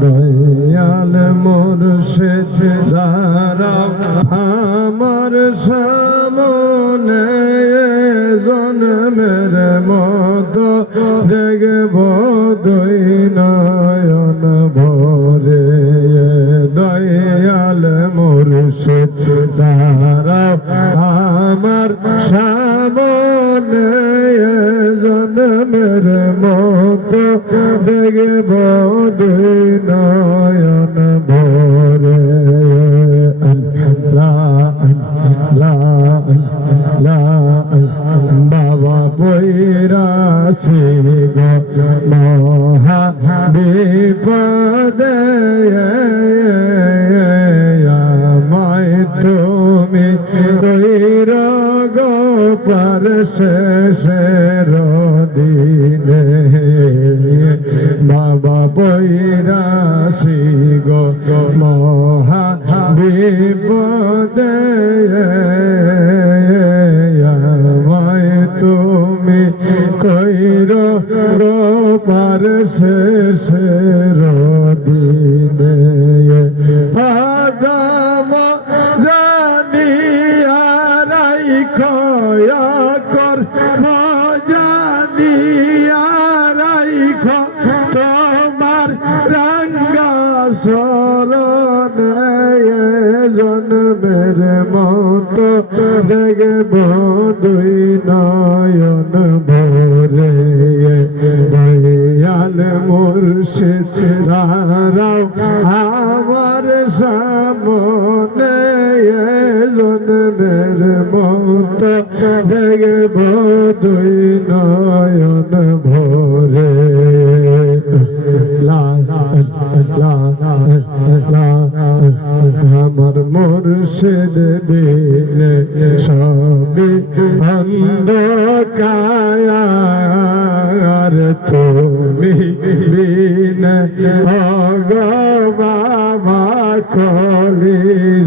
দয়াল মুর্শিদ দাঁড়াও আমার সামনে জন্মের মতো দেখব দুই নয়ন ভরে দয়াল মুর্শিদ দাঁড়াও আমার সামনে জন্মের মতো দেখব দুই নয়ন ভরে বাবা পৈরাসি গো মহা বিপদে আমায় তুমি কইর গো পার শেষের দিনে বাবা পৈরাসি গো মহা বিপদে আমায় তুমি কইর গো পার শেষের দিনে আদম জানিয়া রাইখো কর জানিয়া রাইখো তোমার রঙ্গা শরণে জন্মের মতো দেখব দুই নয়ন ভরে দয়াল মুর্শিদ দাঁড়াও আমার সামনে জন্মের মতো দেখব দুই নয়ন ভরে আমার মুর্শিদ বিনে সবই অন্ধকার তুমি বিনে অগ বাবা কলি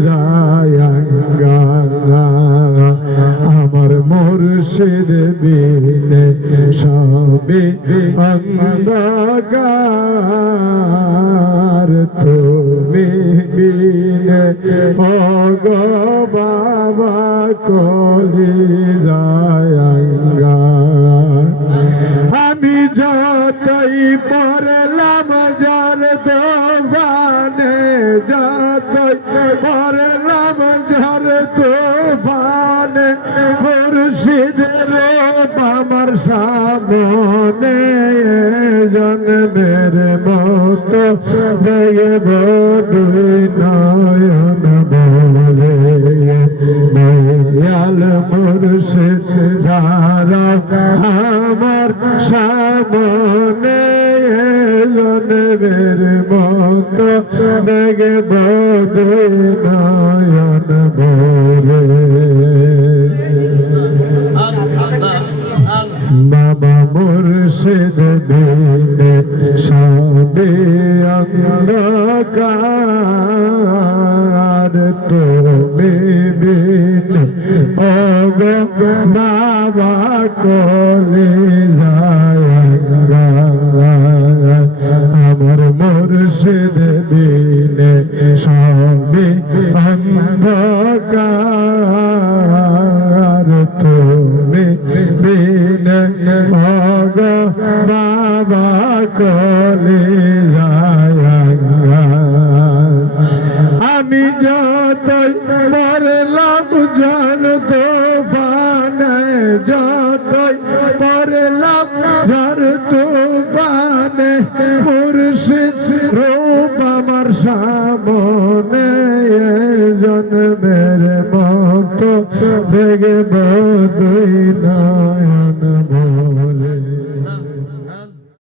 যায়ঙ্গা আমার মুর্শিদ বিনে সবই অন্ধকার তুমি বিনে অগ বাবা কলি যায়ঙ্গা আমি যতই পড়লাম যার দোকানে যতই পড়লাম যার দোকানে মুর্শিদের আমার সামনে জন্মের মতো দেখব দুই নয়ন ভরে দয়াল মুর্শিদ দাঁড়াও আমার সামনে জন্মের মতো দেখব দুই নয়ন ভরে বাবা মুর্শিদ বিনে সবে অন্ধকার তুমি বিনে অগ বাবা কলি যায়ঙ্গা আমার মুর্শিদ বিনে সবে অন্ধকার তুমি বিনে অগ বাবা কলি যায়ঙ্গা আমি যতই পড়লাম জান তোফানে যতই পড়লাম জান তোফানে মুর্শিদ রূপ আমার সামনে জন্মের মতো দেখব দুই না